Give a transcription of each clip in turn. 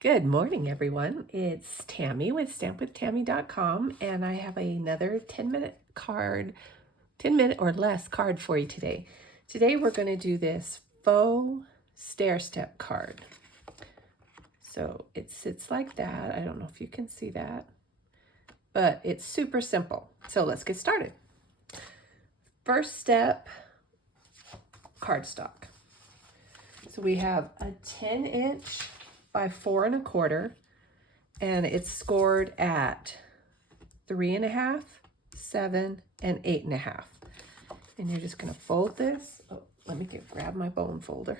Good morning, everyone. It's Tammy with stampwithtammy.com, and I have another 10-minute card, 10-minute or less card for you today. Today we're going to do this faux stair step card. So it sits like that. I don't know if you can see that, but it's super simple. So let's get started. First step, cardstock. So we have a 10-inch by 4 1/4, and it's scored at 3 1/2, 7, and 8 1/2. And you're just going to fold this. Oh, let me grab my bone folder.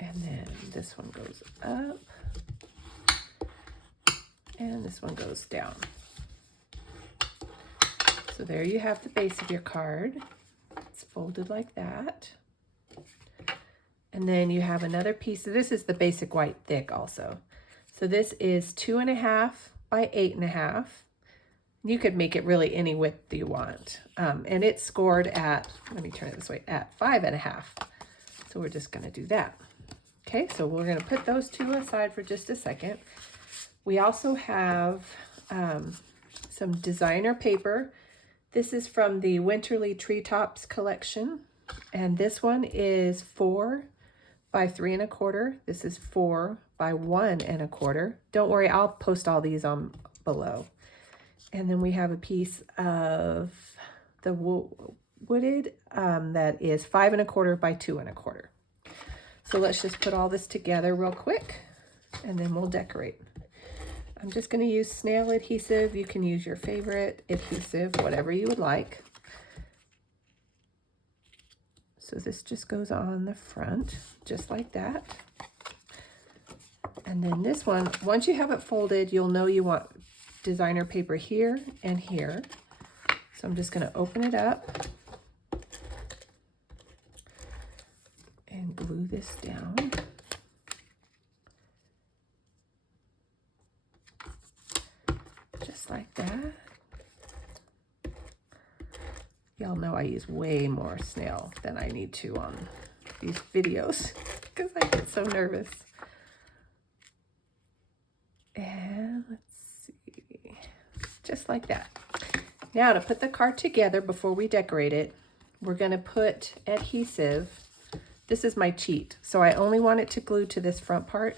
And then this one goes up, and this one goes down. So there you have the base of your card. It's folded like that. And then you have another piece. So this is the basic white thick also. So this is 2 1/2 by 8 1/2. You could make it really any width you want. And it's scored at, let me turn it this way, at 5 1/2. So we're just going to do that. Okay, so we're going to put those two aside for just a second. We also have some designer paper. This is from the Winterly Treetops collection. And this one is 4 by 3 1/4. This is 4 by 1 1/4. Don't worry, I'll post all these on below. And then we have a piece of the wooded that is 5 1/4 by 2 1/4. So let's just put all this together real quick, and then we'll decorate. I'm just going to use snail adhesive. You can use your favorite adhesive, whatever you would like. So this just goes on the front, just like that. And then this one, once you have it folded, you'll know you want designer paper here and here. So I'm just going to open it up and glue this down. Just like that. Y'all know I use way more snail than I need to on these videos because I get so nervous. And let's see, just like that. Now to put the card together before we decorate it, we're going to put adhesive. This is my cheat. So I only want it to glue to this front part.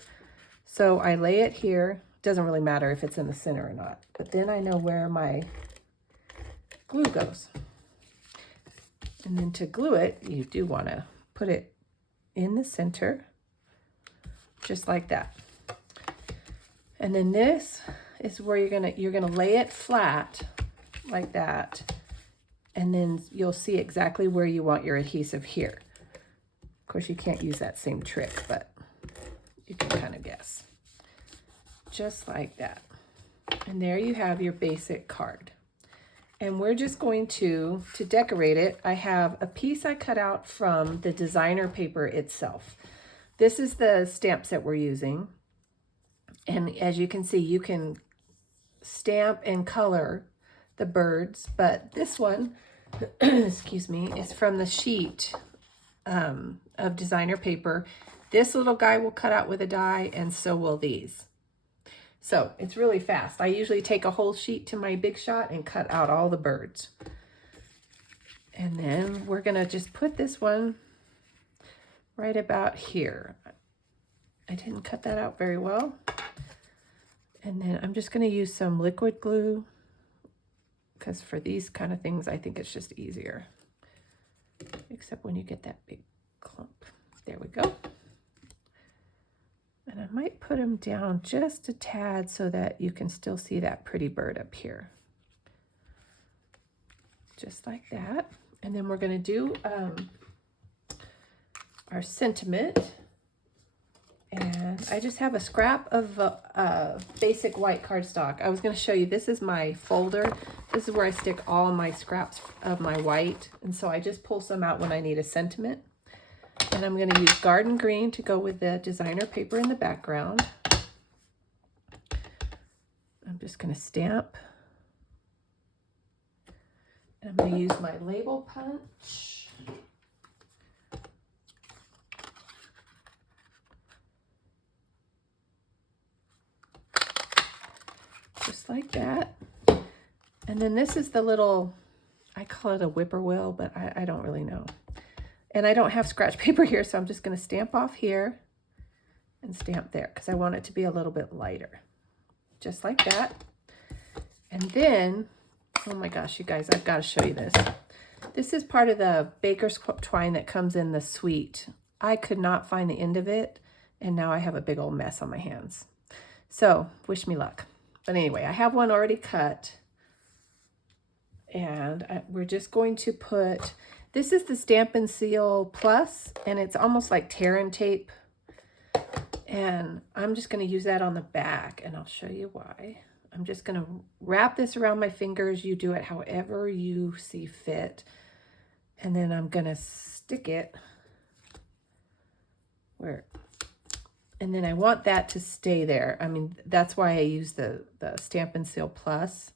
So I lay it here. Doesn't really matter if it's in the center or not, but then I know where my glue goes. And then to glue it, you do want to put it in the center, just like that. And then this is where you're gonna lay it flat like that, and then you'll see exactly where you want your adhesive here. Of course, you can't use that same trick, but you can kind of guess. Just like that. And there you have your basic card. And we're just going to decorate it, I have a piece I cut out from the designer paper itself. This is the stamp set we're using. And as you can see, you can stamp and color the birds, but this one, excuse me, is from the sheet of designer paper. This little guy will cut out with a die, and so will these. So it's really fast. I usually take a whole sheet to my Big Shot and cut out all the birds. And then we're gonna just put this one right about here. I didn't cut that out very well. And then I'm just gonna use some liquid glue because for these kind of things, I think it's just easier. Except when you get that big clump. There we go. And I might put them down just a tad so that you can still see that pretty bird up here. Just like that. And then we're going to do our sentiment. And I just have a scrap of basic white cardstock. I was going to show you, this is my folder. This is where I stick all my scraps of my white. And so I just pull some out when I need a sentiment. And I'm going to use garden green to go with the designer paper in the background. I'm just going to stamp. And I'm going to use my label punch. just like that. And then this is the little, I call it a whippoorwill, but I don't really know. And I don't have scratch paper here, so I'm just going to stamp off here and stamp there because I want it to be a little bit lighter. Just like that. And then, oh my gosh, you guys, I've got to show you this. This is part of the baker's twine that comes in the suite. I could not find the end of it, and now I have a big old mess on my hands. So, wish me luck. But anyway, I have one already cut. And we're just going to put, this is the Stampin' Seal Plus, and it's almost like tear and tape. And I'm just going to use that on the back, and I'll show you why. I'm just going to wrap this around my fingers. You do it however you see fit. And then I'm going to stick it where, and then I want that to stay there. I mean, that's why I use the Stampin' Seal Plus.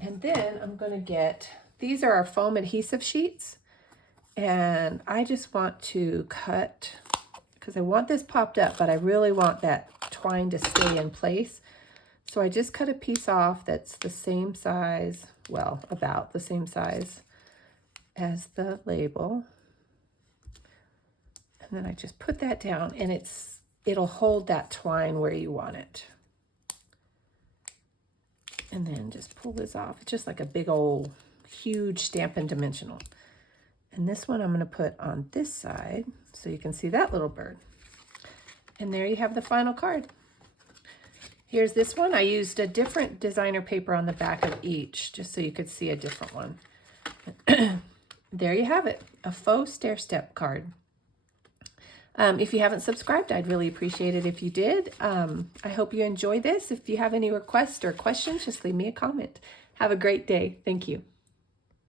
And then I'm going to get, these are our foam adhesive sheets. And I just want to cut, because I want this popped up, but I really want that twine to stay in place. So I just cut a piece off that's the same size, well, about the same size as the label. And then I just put that down, and it'll hold that twine where you want it. And then just pull this off. It's just like a big old, huge Stampin' Dimensional. And this one I'm going to put on this side so you can see that little bird. And there you have the final card. Here's this one. I used a different designer paper on the back of each, just so you could see a different one. There you have it, a faux stair step card. If you haven't subscribed, I'd really appreciate it if you did. I hope you enjoy this. If you have any requests or questions, just leave me a comment. Have a great day. Thank you.